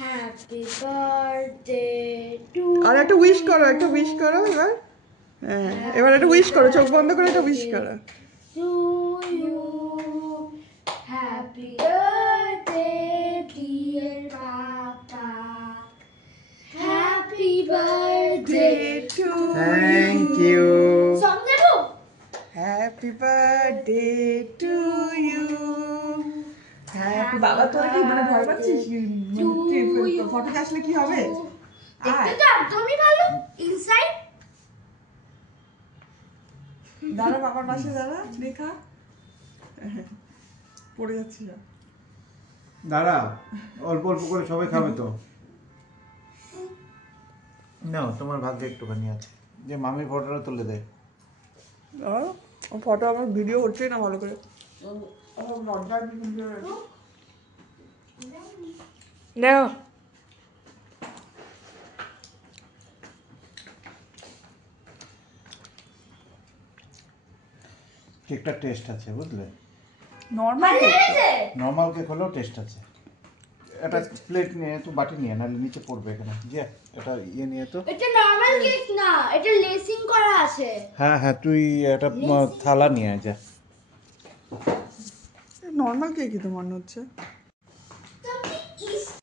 Happy birthday two. আর একটা wish করো এবার। হ্যাঁ, এবার একটা উইশ করো, চোখ বন্ধ করে একটা উইশ করো। To you, happy birthday dear papa, happy birthday to thank you. Song দেবো? Happy birthday to you. Happy বাবা, তোর কি মানে ভয় পাচ্ছিস? ফটোতে আসলে কি হবে? দেখতে তো একদমই ভালো ইনসাইড। দাঁড়া, বাবার পাশে দাঁড়া, দেখা পড়ে যাচ্ছি না। দাঁড়া, অল্প অল্প করে সবাই খাবে তো। নাও, তোমার ভাগ্যে একটুখানি আছে, যে মামির ফটোটা তুলে দেয়। ফটো আমার ভিডিও হচ্ছেই না ভালো করে। দেখো কেকটা টেস্ট আছে, বুঝলে? নর্মাল নর্মাল কেক হলেও টেস্ট আছে। একটা প্লেট নিয়ে, তো বাটি নিয়ে, নাহলে নিচে পড়বে এখানে। যে এটা ইয়ে নিয়ে তো। এটা নরমাল কেক না, এটা লেসিং করা আছে। হ্যাঁ হ্যাঁ, তুই একটা থালা নিয়ে আয় যা। নর্মাল কেকই তো মনে হচ্ছে।